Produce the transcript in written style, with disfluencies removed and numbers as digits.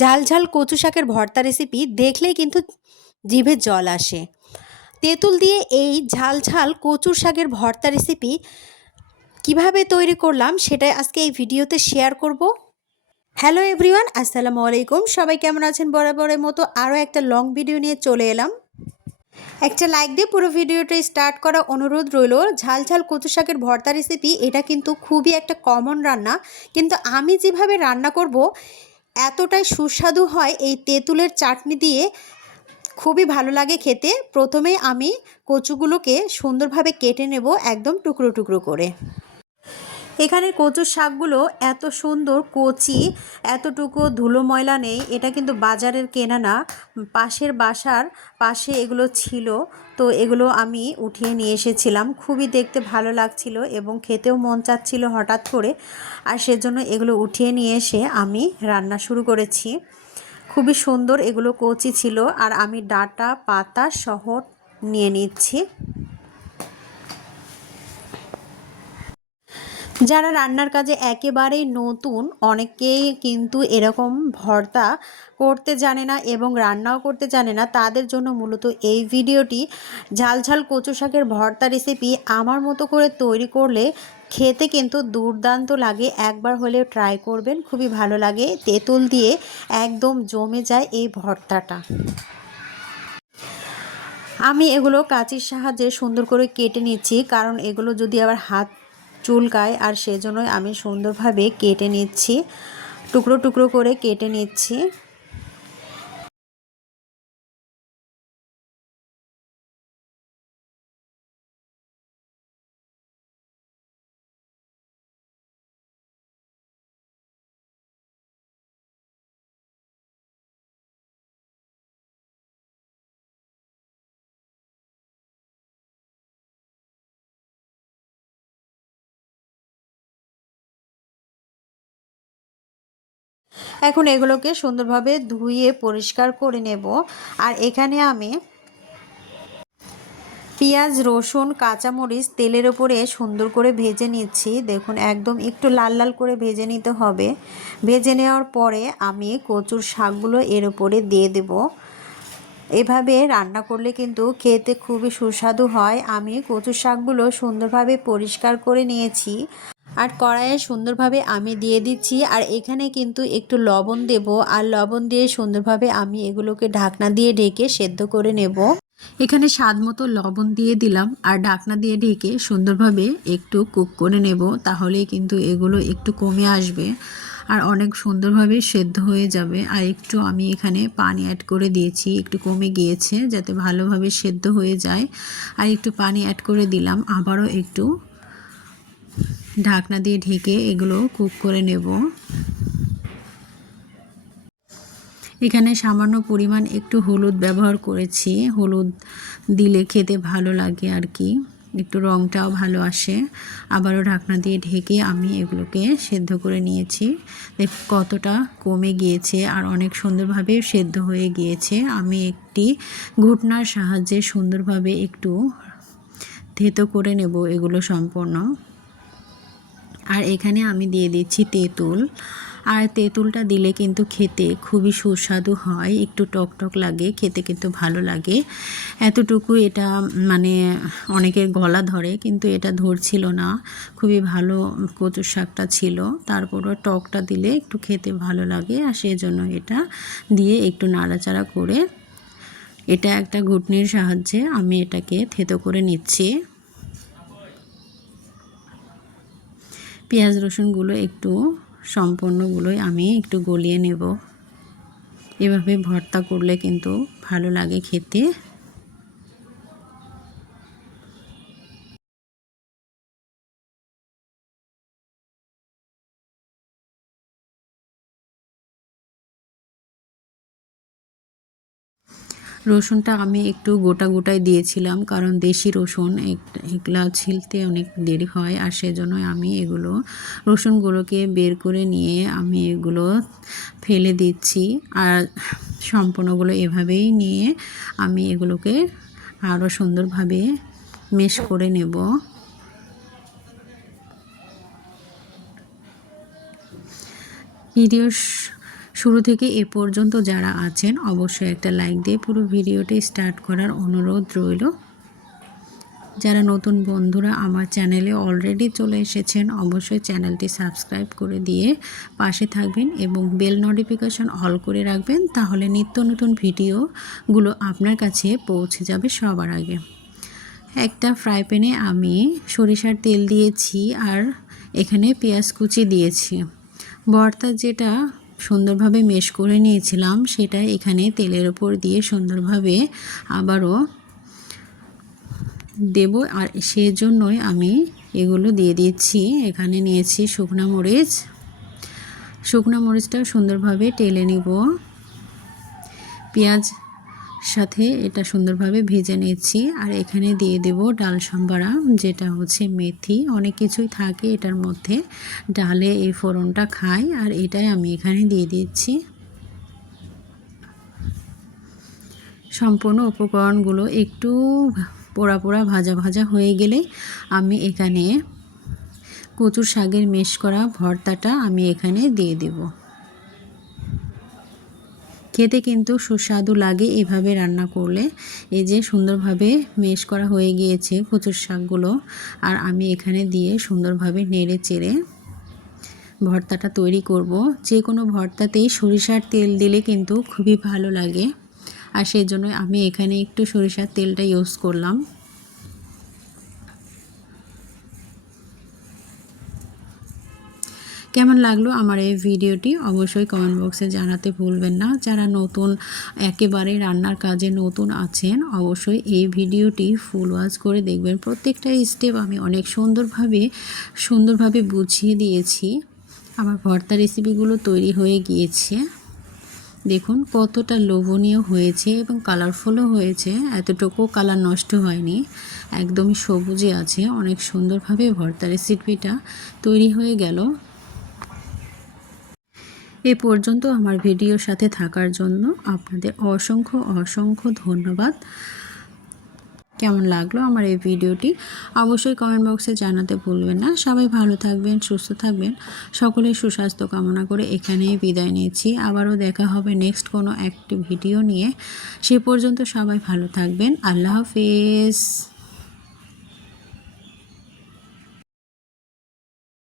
ঝাল ঝাল কচু শাকের ভর্তা রেসিপি দেখলেই কিন্তু জিভে জল আসে। তেঁতুল দিয়ে এই ঝাল ঝাল কচুর শাকের ভর্তা রেসিপি কিভাবে তৈরি করলাম সেটাই আজকে এই ভিডিওতে শেয়ার করব। হ্যালো এভরিওয়ান, আসসালামু আলাইকুম। সবাই কেমন আছেন? বরাবরের মতো আরও একটা লং ভিডিও নিয়ে চলে এলাম। একটা লাইক দিয়ে পুরো ভিডিওটা স্টার্ট করা অনুরোধ রইল। ঝাল ঝাল কচু শাকের ভর্তা রেসিপি এটা কিন্তু খুবই একটা কমন রান্না, কিন্তু আমি যেভাবে রান্না করব এতটাই সুস্বাদু হয় এই তেঁতুলের চাটনি দিয়ে, খুবই ভালো লাগে খেতে। প্রথমেই আমি কচুগুলোকে সুন্দরভাবে কেটে নেব একদম টুকরো টুকরো করে। এখানে কচুর শাকগুলো এত সুন্দর কচি, এতটুকু ধুলো ময়লা নেই। এটা কিন্তু বাজারের কেনা না, পাশের বাসার পাশে এগুলো ছিল, তো এগুলো আমি উঠিয়ে নিয়ে এসেছিলাম। খুবই দেখতে ভালো লাগছিল এবং খেতেও মন চাচ্ছিল হঠাৎ করে, আর সেজন্য এগুলো উঠিয়ে নিয়ে এসে আমি রান্না শুরু করেছি। খুবই সুন্দর এগুলো কচি ছিল, আর আমি ডাঁটা পাতা সহ নিয়ে নিচ্ছি। যারা রান্নার কাজে একেবারেই নতুন, অনেকেই কিন্তু এরকম ভর্তা করতে জানে না এবং রান্নাও করতে জানে না, তাদের জন্য মূলত এই ভিডিওটি। ঝাল ঝাল কচু শাকের ভর্তা রেসিপি আমার মতো করে তৈরি করলে খেতে কিন্তু দুর্দান্ত লাগে। একবার হলেও ট্রাই করবেন, খুবই ভালো লাগে। তেঁতুল দিয়ে একদম জমে যায় এই ভর্তাটা। আমি এগুলো কাঁচির সাহায্যে সুন্দর করে কেটে নিচ্ছি, কারণ এগুলো যদি আবার হাত চুলকায়, আর সেজন্যই আমি সুন্দরভাবে কেটে নিচ্ছি, টুকরো টুকরো করে কেটে নিচ্ছি। এখন এগুলোকে সুন্দরভাবে ধুয়ে পরিষ্কার করে নেব। আর এখানে আমি পেঁয়াজ, রসুন, কাঁচামরিচ তেলের ওপরে সুন্দর করে ভেজে নিচ্ছি। দেখুন, একদম একটু লাল লাল করে ভেজে নিতে হবে। ভেজে নেওয়ার পরে আমি কচুর শাকগুলো এর ওপরে দিয়ে দেব। এভাবে রান্না করলে কিন্তু খেতে খুবই সুস্বাদু হয়। আমি কচুর শাকগুলো সুন্দরভাবে পরিষ্কার করে নিয়েছি, আর কড়াইয়ে সুন্দরভাবে আমি দিয়ে দিচ্ছি। আর এখানে কিন্তু একটু লবণ দেব, আর লবণ দিয়ে সুন্দরভাবে আমি এগুলোকে ঢাকনা দিয়ে ঢেকে সেদ্ধ করে নেব। এখানে স্বাদ মতো লবণ দিয়ে দিলাম, আর ঢাকনা দিয়ে ঢেকে সুন্দরভাবে একটু কুক করে নেব। তাহলেই কিন্তু এগুলো একটু কমে আসবে আর অনেক সুন্দরভাবে সেদ্ধ হয়ে যাবে। আর একটু আমি এখানে পানি অ্যাড করে দিয়েছি, একটু কমে গিয়েছে যাতে ভালোভাবে সেদ্ধ হয়ে যায়। আর একটু পানি অ্যাড করে দিলাম, আবারও একটু ঢাকনা দিয়ে ঢেকে এগুলো কুক করে নেব। এখানে সামান্য পরিমাণ একটু হলুদ ব্যবহার করেছি, হলুদ দিলে খেতে ভালো লাগে আর কি, একটু রঙটাও ভালো আসে। আবারও ঢাকনা দিয়ে ঢেকে আমি এগুলোকে সেদ্ধ করে নিয়েছি। দেখ কতটা কমে গিয়েছে আর অনেক সুন্দরভাবে সেদ্ধ হয়ে গিয়েছে। আমি একটি ঘুটনার সাহায্যে সুন্দরভাবে একটু থেতো করে নেব এগুলো সম্পূর্ণ। আর এখানে আমি দিয়ে দিচ্ছি তেঁতুল, আর তেঁতুলটা দিলে কিন্তু খেতে খুবই সুস্বাদু হয়, একটু টক টক লাগে, খেতে কিন্তু ভালো লাগে। এতটুকু এটা মানে অনেকের গলা ধরে, কিন্তু এটা ধরছিল না, খুবই ভালো কচুর শাকটা ছিল। তারপরও টকটা দিলে একটু খেতে ভালো লাগে, আর সেজন্য এটা দিয়ে একটু নাড়াচাড়া করে এটা একটা ঘুটনির সাহায্যে আমি এটাকে থেতো করে নিচ্ছি। পেঁয়াজ রসুনগুলো একটু সম্পূর্ণগুলোই আমি একটু গলিয়ে নেব। এভাবে ভর্তা করলে কিন্তু ভালো লাগে খেতে। রসুনটা আমি একটু গোটা গোটায় দিয়েছিলাম, কারণ দেশি রসুন এগুলা ছিলতে অনেক দেরি হয়, আর সেজন্যই আমি এগুলো রসুনগুলোকে বের করে নিয়ে আমি এগুলো ফেলে দিচ্ছি। আর সম্পূর্ণগুলো এভাবেই নিয়ে আমি এগুলোকে আরও সুন্দরভাবে মেশ করে নেব। ভিডিও শুরু থেকে এ পর্যন্ত যারা আছেন অবশ্যই একটা লাইক দিয়ে পুরো ভিডিওটি স্টার্ট করার অনুরোধ রইল। যারা নতুন বন্ধুরা আমার চ্যানেলে অলরেডি চলে এসেছেন অবশ্যই চ্যানেলটি সাবস্ক্রাইব করে দিয়ে পাশে থাকবেন এবং বেল নোটিফিকেশন অল করে রাখবেন, তাহলে নিত্য নতুন ভিডিওগুলো আপনার কাছে পৌঁছে যাবে সবার আগে। একটা ফ্রাই প্যানে আমি সরিষার তেল দিয়েছি আর এখানে পেঁয়াজ কুচি দিয়েছি। ভর্তা যেটা সুন্দরভাবে মেশ করে নিয়েছিলাম সেটা এখানে তেলের ওপর দিয়ে সুন্দরভাবে আবারও দেব, আর সেজন্যই আমি এগুলো দিয়ে দিচ্ছি। এখানে নিয়েছি শুকনা মরিচটা সুন্দরভাবে টেলে নিব। পেঁয়াজ সাথে এটা সুন্দরভাবে ভেজে নিচ্ছি। আর এখানে দিয়ে দেব ডাল সম্বারা, যেটা হচ্ছে মেথি, অনেক কিছুই থাকে এটার মধ্যে, ডালে এই ফোড়নটা খাই, আর এটাই আমি এখানে দিয়ে দিচ্ছি। সম্পূর্ণ উপকরণগুলো একটু পোড়া পোড়া ভাজা হয়ে গেলে আমি এখানে কচুর শাকের মেশ করা ভর্তাটা আমি এখানে দিয়ে দেব। খেতে কিন্তু সুস্বাদু লাগে এভাবে রান্না করলে। এই যে সুন্দরভাবে মেশ করা হয়ে গিয়েছে কচুর শাকগুলো, আর আমি এখানে দিয়ে সুন্দরভাবে নেড়ে চেড়ে ভর্তাটা তৈরি করব। যে কোনো ভর্তাতেই সরিষার তেল দিলে কিন্তু খুবই ভালো লাগে, আর সেই জন্য আমি এখানে একটু সরিষার তেলটা ইউজ করলাম। কেমন লাগলো আমার এই ভিডিওটি অবশ্যই কমেন্ট বক্সে জানাতে ভুলবেন না। যারা নতুন একেবারে রান্নার কাজে নতুন আছেন অবশ্যই এই ভিডিওটি ফুল ওয়াচ করে দেখবেন। প্রত্যেকটা স্টেপ আমি অনেক সুন্দরভাবে বুঝিয়ে দিয়েছি। আমার ভর্তা রেসিপিগুলো তৈরি হয়ে গিয়েছে। দেখুন কতটা লোভনীয় হয়েছে এবং কালারফুলও হয়েছে, এতটুকু কালার নষ্ট হয়নি, একদমই সবুজে আছে। অনেক সুন্দরভাবে ভর্তা রেসিপিটা তৈরি হয়ে গেল। এ পর্যন্ত আমার ভিডিওর সাথে থাকার জন্য আপনাদের অসংখ্য ধন্যবাদ। কেমন লাগলো আমার এই ভিডিওটি অবশ্যই কমেন্ট বক্সে জানাতে ভুলবেন না। সবাই ভালো থাকবেন, সুস্থ থাকবেন, সকলের সুস্বাস্থ্য কামনা করে এখানেই বিদায় নিচ্ছি। আবারও দেখা হবে নেক্সট কোনো একটি ভিডিও নিয়ে। সে পর্যন্ত সবাই ভালো থাকবেন। আল্লাহ হাফেজ।